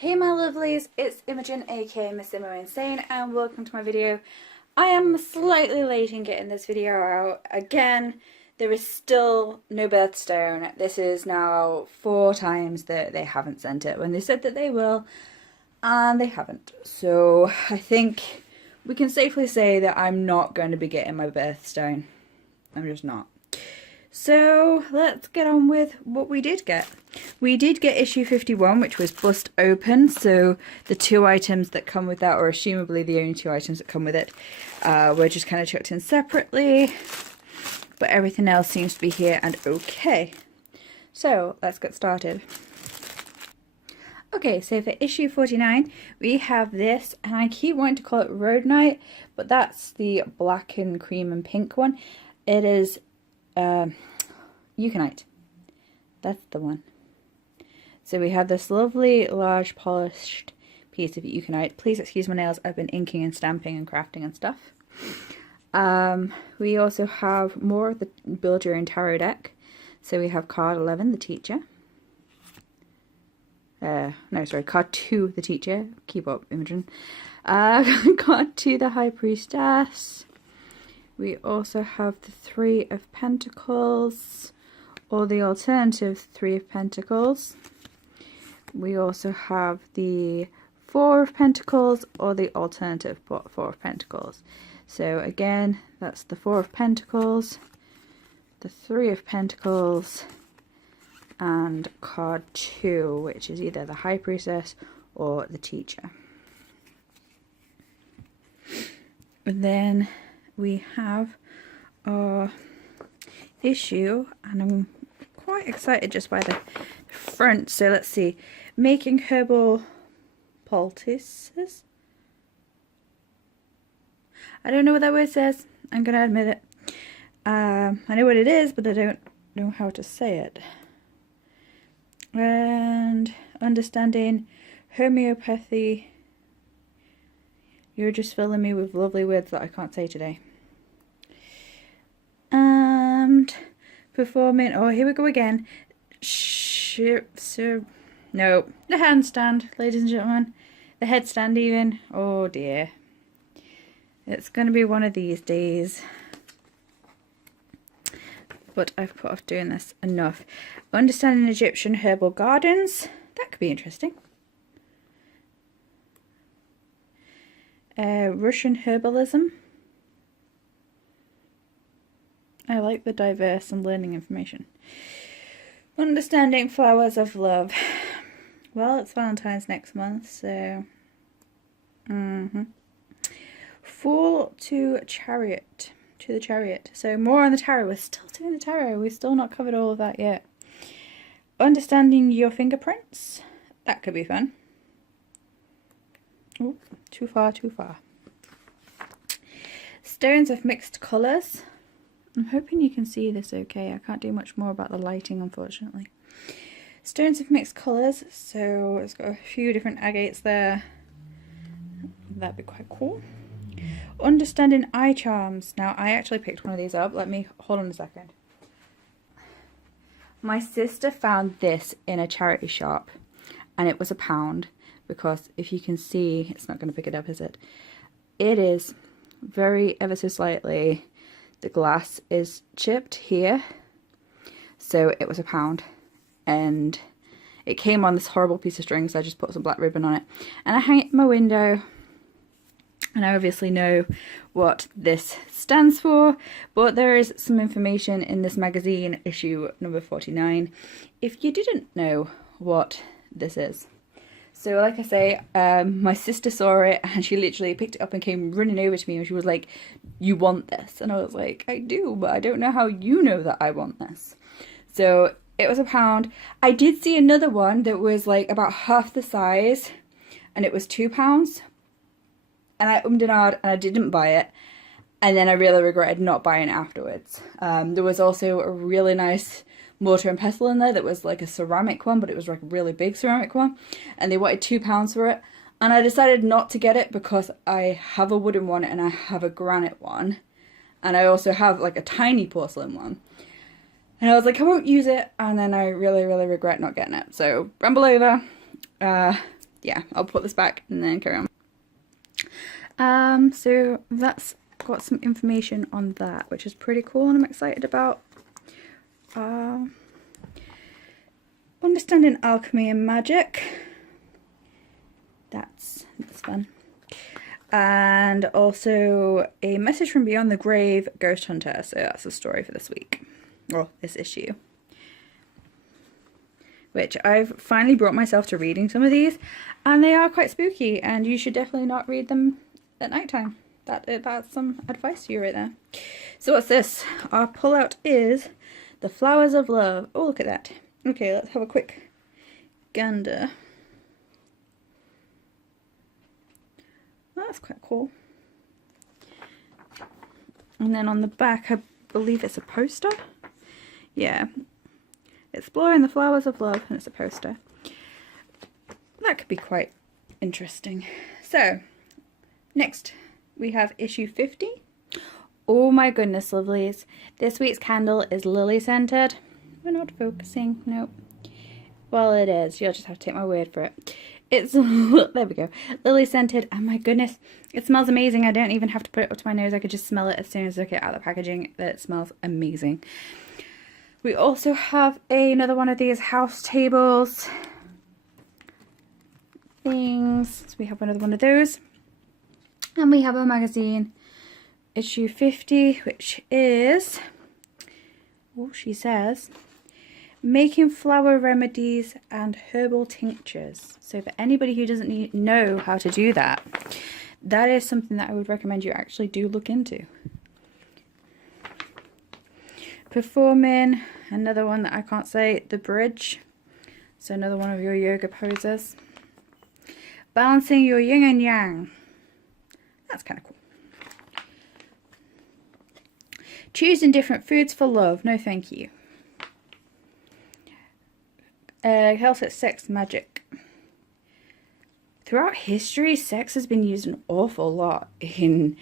Hey my lovelies, it's Imogen aka missimoinsane and welcome to my video. I am slightly late in getting this video out. Again, there is still no birthstone. This is now 4 times that they haven't sent it when they said that they will, and they haven't. So I think we can safely say that I'm not going to be getting my birthstone. I'm just not. So let's get on with what we did get. We did get issue 51, which was bust open. So the 2 items that come with that, or assumably the only 2 items that come with it, were just kind of chucked in separately. But everything else seems to be here and okay. So let's get started. Okay, so for issue 49, we have this, and I keep wanting to call it Road Night, but that's the black and cream and pink one. It is Eucalyptus. That's the one. So we have this lovely large polished piece of Eucalyptus. Please excuse my nails, I've been inking and stamping and crafting and stuff. We also have more of the Build Your Own Tarot deck. So we have card 11, the Teacher. No, sorry, card 2, the Teacher. Keep up, Imogen. Card 2, the High Priestess. We also have the 3 of Pentacles, or the alternative 3 of Pentacles. We also have the 4 of Pentacles, or the alternative 4 of Pentacles. So again, that's the 4 of Pentacles, the 3 of Pentacles, and card 2, which is either the High Priestess or the Teacher. And then we have our issue, and I'm quite excited just by the front. So let's see, making herbal poultices. I don't know what that word says, I'm gonna admit it. I know what it is, but I don't know how to say it. And understanding homeopathy. You're just filling me with lovely words that I can't say today. And performing, oh, here we go again. No, the handstand, ladies and gentlemen. The headstand even. Oh dear. It's going to be one of these days. But I've put off doing this enough. Understanding Egyptian herbal gardens. That could be interesting. Russian herbalism. I like the diverse and learning information. Understanding flowers of love. Well, it's Valentine's next month, so... Fool to Chariot. To the Chariot. So more on the tarot. We're still doing the tarot. We've still not covered all of that yet. Understanding your fingerprints. That could be fun. Oh, too far, too far. Stones of mixed colours. I'm hoping you can see this okay. I can't do much more about the lighting, unfortunately. Stones of mixed colours. So it's got a few different agates there. That'd be quite cool. Understanding eye charms. Now, I actually picked one of these up. Let me, hold on a second. My sister found this in a charity shop, and it was £1. Because if you can see, it's not going to pick it up, is it? It is very, ever so slightly, the glass is chipped here. So it was £1. And it came on this horrible piece of string, so I just put some black ribbon on it. And I hang it in my window. And I obviously know what this stands for, but there is some information in this magazine, issue number 49, if you didn't know what this is. So like I say, my sister saw it and she literally picked it up and came running over to me and she was like, "You want this?" And I was like, "I do, but I don't know how you know that I want this." So it was £1. I did see another one that was like about half the size and it was £2. And I ummed and ahed and I didn't buy it. And then I really regretted not buying it afterwards. There was also a really nice mortar and pestle in there that was like a ceramic one, but it was like a really big ceramic one. And they wanted £2 for it. And I decided not to get it because I have a wooden one and I have a granite one. And I also have like a tiny porcelain one. And I was like, I won't use it. And then I really, really regret not getting it. So, ramble over. yeah, I'll put this back and then carry on. So that's got some information on that, which is pretty cool, and I'm excited about. Understanding alchemy and magic. That's fun. And also a message from beyond the grave, ghost hunter. So that's the story for this week, or this issue, which I've finally brought myself to reading some of these, and they are quite spooky, and you should definitely not read them at nighttime. That's some advice to you right there. So what's this? Our pullout is the Flowers of Love. Oh, look at that. Okay, let's have a quick gander. That's quite cool. And then on the back, I believe it's a poster. Yeah. Exploring the Flowers of Love, and it's a poster. That could be quite interesting. So, next we have issue 50. Oh my goodness, lovelies. This week's candle is lily scented. We're not focusing, nope. Well, it is. You'll just have to take my word for it. It's, there we go, lily scented, and my goodness, it smells amazing. I don't even have to put it up to my nose. I could just smell it as soon as I get out of the packaging. It smells amazing. We also have another one of these house tables things. So we have another one of those. And we have a magazine, issue 50, which is, oh, she says, making flower remedies and herbal tinctures. So for anybody who doesn't know how to do that, that is something that I would recommend you actually do look into. Performing, another one that I can't say, the bridge. So another one of your yoga poses. Balancing your yin and yang. That's kind of cool. Choosing different foods for love. No thank you. Health at sex magic. Throughout history, sex has been used an awful lot in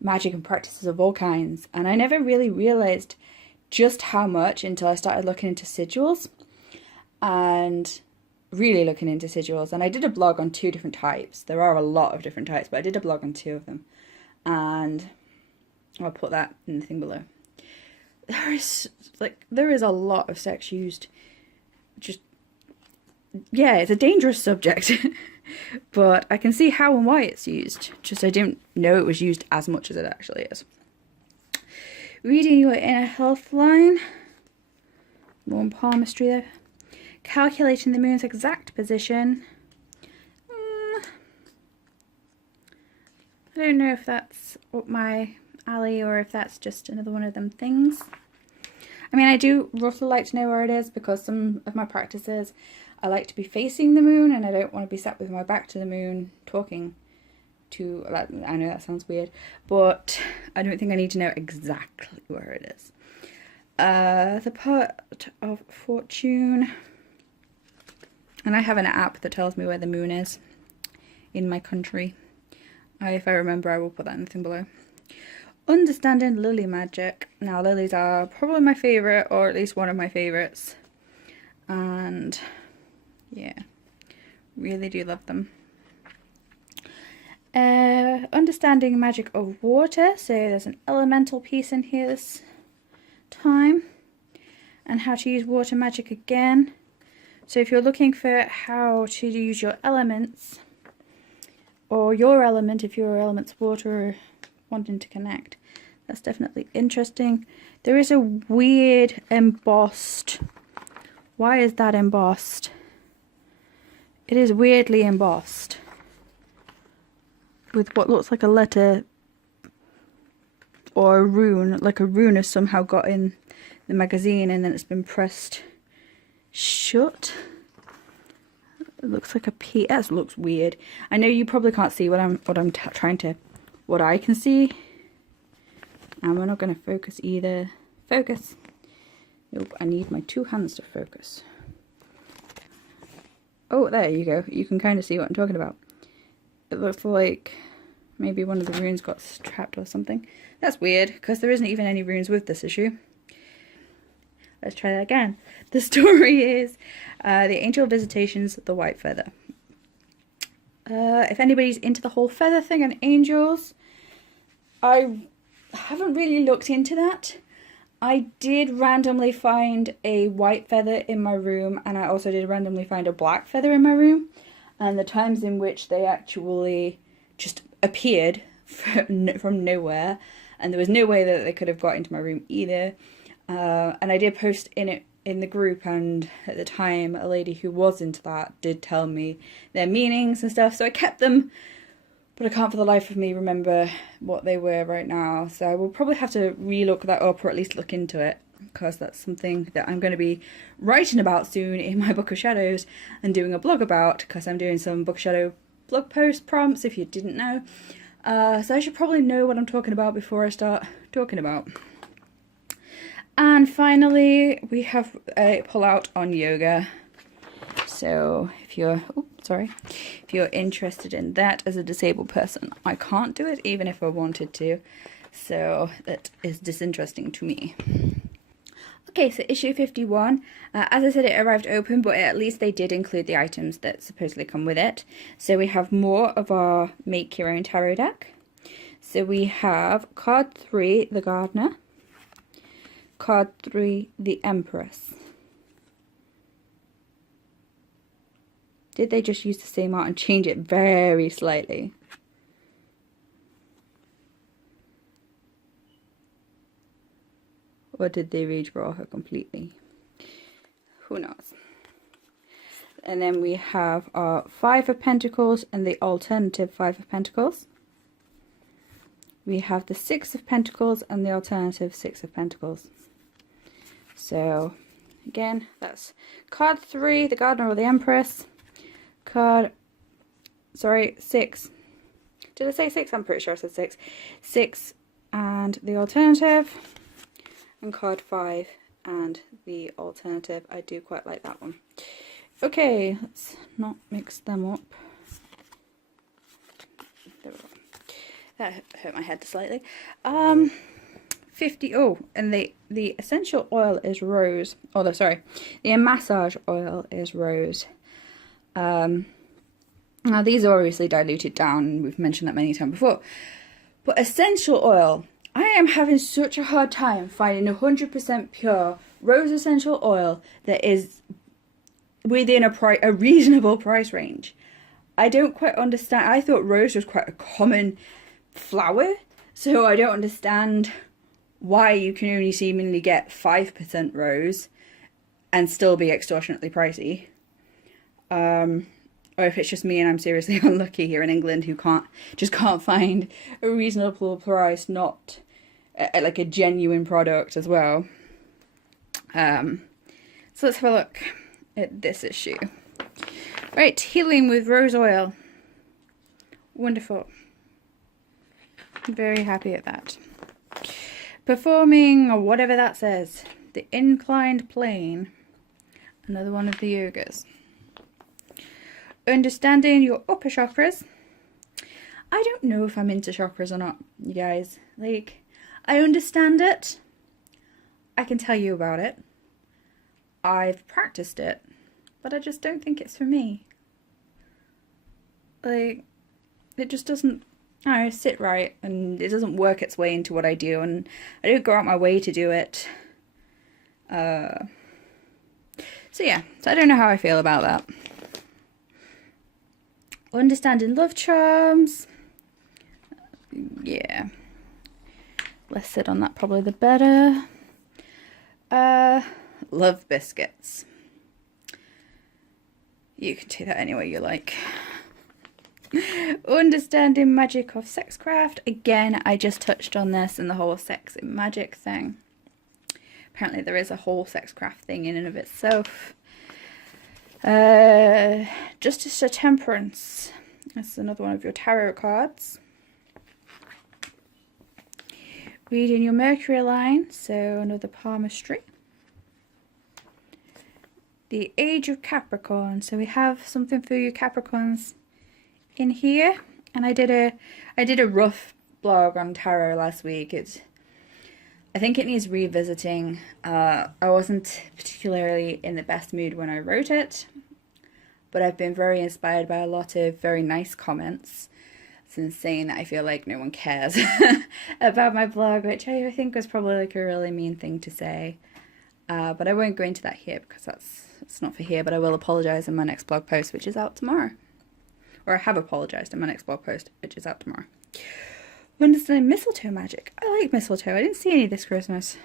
magic and practices of all kinds. And I never really realized just how much until I started looking into sigils. And really looking into sigils. And I did a blog on 2 different types. There are a lot of different types, but I did a blog on 2 of them. And I'll put that in the thing below. There is a lot of sex used. Just, yeah, it's a dangerous subject. But I can see how and why it's used. Just I didn't know it was used as much as it actually is. Reading your inner health line. More palmistry there. Calculating the moon's exact position. I don't know if that's up my alley or if that's just another one of them things. I mean, I do roughly like to know where it is because some of my practices I like to be facing the moon and I don't want to be sat with my back to the moon talking to, I know that sounds weird, but I don't think I need to know exactly where it is. The part of fortune. And I have an app that tells me where the moon is in my country. If I remember, I will put that in the thing below. Understanding lily magic. Now, lilies are probably my favourite, or at least one of my favourites. And, yeah, really do love them. Understanding magic of water. So there's an elemental piece in here this time. And how to use water magic again. So if you're looking for how to use your elements, or your element if your element's water, or wanting to connect, that's definitely interesting. There is a weird embossed, why is that embossed? It is weirdly embossed with what looks like a letter or a rune, like a rune has somehow got in the magazine and then it's been pressed shut. It looks like a P. That looks weird. I know you probably can't see what I can see. And we're not going to focus either. Focus. Nope, I need my 2 hands to focus. Oh, there you go. You can kind of see what I'm talking about. It looks like maybe one of the runes got trapped or something. That's weird, because there isn't even any runes with this issue. Let's try that again. The story is The Angel Visitations, The White Feather. If anybody's into the whole feather thing and angels, I haven't really looked into that. I did randomly find a white feather in my room, and I also did randomly find a black feather in my room. And the times in which they actually just appeared from nowhere, and there was no way that they could have got into my room either. And I did post in the group, and at the time a lady who was into that did tell me their meanings and stuff, so I kept them, but I can't for the life of me remember what they were right now, so I will probably have to re-look that up, or at least look into it, because that's something that I'm going to be writing about soon in my Book of Shadows and doing a blog about, because I'm doing some Book of Shadow blog post prompts, if you didn't know. So I should probably know what I'm talking about before I start talking about. And finally, we have a pull out on yoga. So if you're, if you're interested in that as a disabled person, I can't do it even if I wanted to. So that is disinteresting to me. Okay, so issue 51. As I said, it arrived open, but at least they did include the items that supposedly come with it. So we have more of our Make Your Own Tarot deck. So we have card 3, the Gardener. Card 3, the Empress. Did they just use the same art and change it very slightly? Or did they redraw her completely? Who knows? And then we have our 5 of Pentacles and the alternative 5 of Pentacles. We have the 6 of Pentacles and the alternative 6 of Pentacles. So, again, that's card 3, the Gardener or the Empress. Card, 6. Did I say 6? I'm pretty sure I said 6. 6 and the alternative. And card 5 and the alternative. I do quite like that one. Okay, let's not mix them up. There we go. That hurt my head slightly. 50. Oh, and the essential oil is rose. Oh, sorry, the massage oil is rose. Now these are obviously diluted down. We've mentioned that many times before. But essential oil, I am having such a hard time finding 100% pure rose essential oil that is within a reasonable price range. I don't quite understand. I thought rose was quite a common flower, so I don't understand why you can only seemingly get 5% rose and still be extortionately pricey. Or if it's just me and I'm seriously unlucky here in England who just can't find a reasonable price, not like a genuine product as well. So let's have a look at this issue. Right, healing with rose oil. Wonderful. I'm very happy at that. Performing, or whatever that says, the inclined plane. Another one of the yogas. Understanding your upper chakras. I don't know if I'm into chakras or not, you guys. Like, I understand it. I can tell you about it. I've practiced it. But I just don't think it's for me. Like, it just doesn't, I don't know, sit right. And it doesn't work its way into what I do. And I don't go out my way to do it. So yeah, so I don't know how I feel about that. Understanding love charms. Yeah. Less said on that, probably the better. Love biscuits. You can take that any way you like. Understanding magic of sexcraft. Again, I just touched on this and the whole sex and magic thing. Apparently there is a whole sexcraft thing in and of itself. Justice or Temperance. That's another one of your tarot cards. Reading your Mercury line, so another palmistry. The Age of Capricorn. So we have something for you Capricorns in here. And I did a rough blog on tarot last week. I think it needs revisiting. I wasn't particularly in the best mood when I wrote it, but I've been very inspired by a lot of very nice comments since saying that I feel like no one cares about my blog, which I think was probably like a really mean thing to say. But I won't go into that here because it's not for here, but I will apologise in my next blog post, which is out tomorrow. Or I have apologised in my next blog post, which is out tomorrow. Understanding mistletoe magic. I like mistletoe. I didn't see any this Christmas.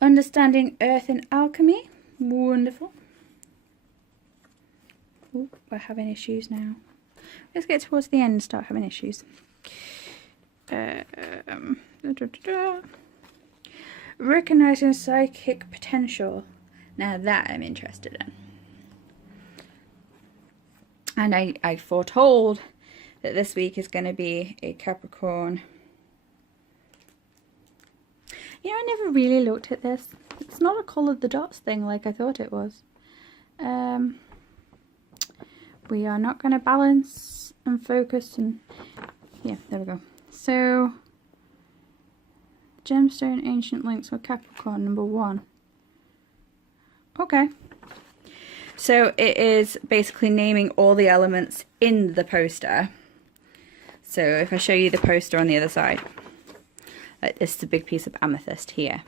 Understanding earth and alchemy. Wonderful. Ooh, we're having issues now. Let's get towards the end and start having issues. Recognizing psychic potential. Now that I'm interested in. And I foretold that this week is going to be a Capricorn. You know, I never really looked at this. It's not a coloured the dots thing like I thought it was. We are not going to balance and focus and... Yeah, there we go. So, gemstone ancient links with Capricorn number 1. Okay. So it is basically naming all the elements in the poster. So if I show you the poster on the other side, like this is a big piece of amethyst here.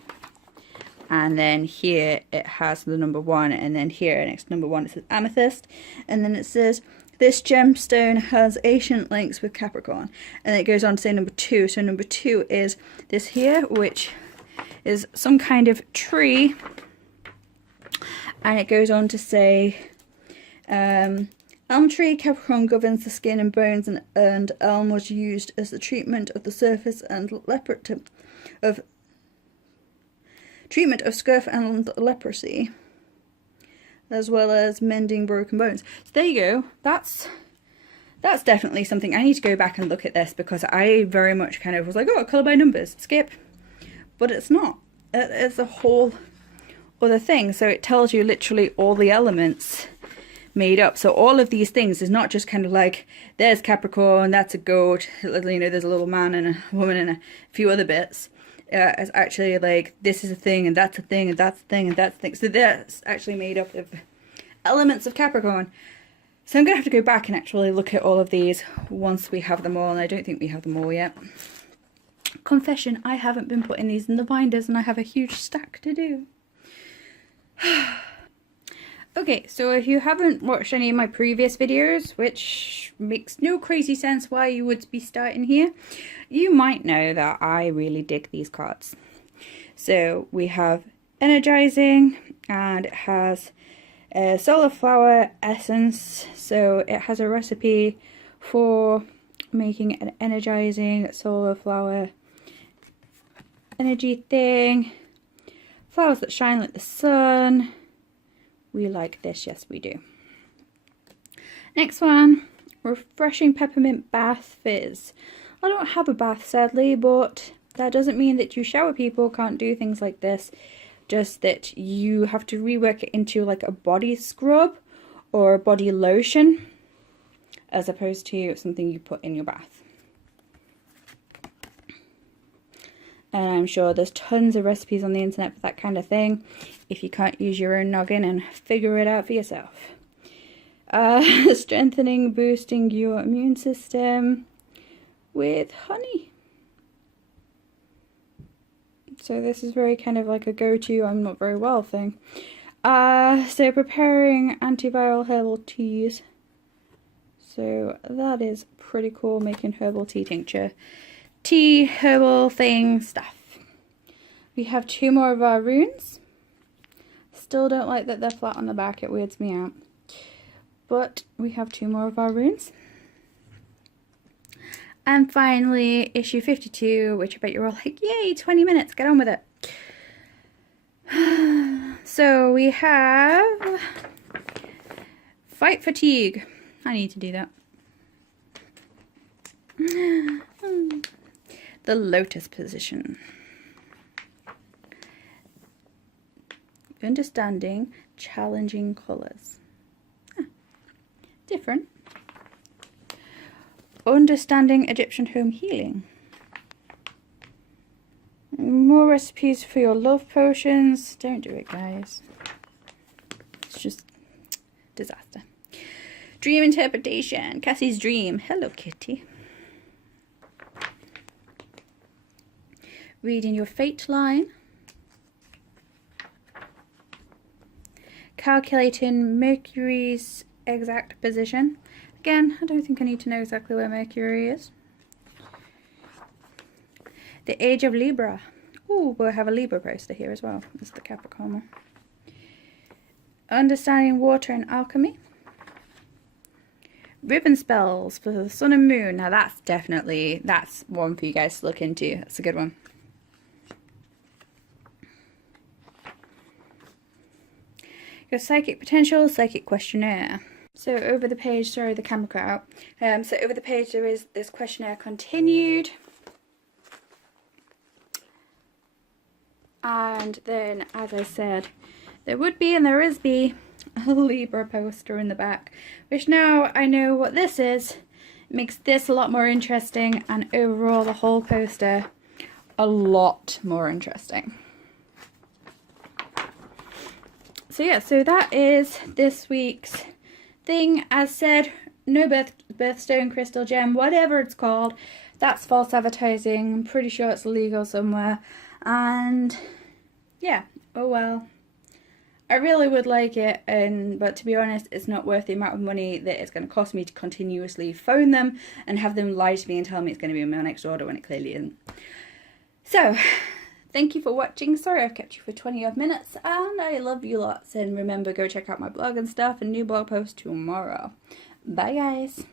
And then here it has the number 1, and then here next to number 1 it says amethyst, and then it says this gemstone has ancient links with Capricorn, and it goes on to say number 2. So number 2 is this here, which is some kind of tree. And it goes on to say, elm tree, Capricorn governs the skin and bones, and elm was used as the treatment of the surface and treatment of scurf and leprosy, as well as mending broken bones. So there you go. That's definitely something. I need to go back and look at this because I very much kind of was like, oh, colour by numbers, skip. But it's not. It's a whole other thing. So it tells you literally all the elements made up. So all of these things is not just kind of like, there's Capricorn, that's a goat, you know, there's a little man and a woman and a few other bits. It's actually like, this is a thing, and that's a thing, and that's a thing, and that's a thing. So that's actually made up of elements of Capricorn. So I'm going to have to go back and actually look at all of these once we have them all, and I don't think we have them all yet. Confession, I haven't been putting these in the binders, and I have a huge stack to do. Okay, so if you haven't watched any of my previous videos, which makes no crazy sense why you would be starting here, you might know that I really dig these cards. So we have Energizing, and it has a solar flower essence. So it has a recipe for making an energizing solar flower energy thing. Flowers that shine like the sun. We like this, yes we do. Next one, refreshing peppermint bath fizz. I don't have a bath sadly, but that doesn't mean that you shower people can't do things like this. Just that you have to rework it into like a body scrub or a body lotion, as opposed to something you put in your bath. And I'm sure there's tons of recipes on the internet for that kind of thing, if you can't use your own noggin and figure it out for yourself. Strengthening, boosting your immune system with honey. So this is very kind of like a go-to I'm not very well thing. So preparing antiviral herbal teas. So that is pretty cool, making herbal tea tincture. Tea, herbal thing, stuff. We have 2 more of our runes. Still don't like that they're flat on the back, it weirds me out. But we have 2 more of our runes. And finally, issue 52, which I bet you're all like, yay, 20 minutes, get on with it. So we have Fight Fatigue. I need to do that. The lotus position. Understanding challenging colours. Different. Understanding Egyptian home healing. More recipes for your love potions. Don't do it, guys. It's just disaster. Dream interpretation. Cassie's dream. Hello, kitty. Reading your fate line. Calculating Mercury's exact position. Again, I don't think I need to know exactly where Mercury is. The Age of Libra. Ooh, we'll have a Libra poster here as well. This is the Capricorn one. Understanding water and alchemy. Ribbon spells for the sun and moon. Now that's one for you guys to look into. That's a good one. Your psychic potential, psychic questionnaire. So over the page, sorry, the camera cut out. So over the page there is this questionnaire continued. And then, as I said, there would be and there is a Libra poster in the back. Which now I know what this is. It makes this a lot more interesting, and overall the whole poster a lot more interesting. So yeah, so that is this week's thing. As said, no birthstone, crystal gem, whatever it's called. That's false advertising. I'm pretty sure it's illegal somewhere. And yeah, oh well. I really would like it, but to be honest, it's not worth the amount of money that it's going to cost me to continuously phone them and have them lie to me and tell me it's going to be my next order when it clearly isn't. So, thank you for watching. Sorry I've kept you for 20 odd minutes, and I love you lots. And remember, go check out my blog and stuff, and new blog post tomorrow. Bye guys.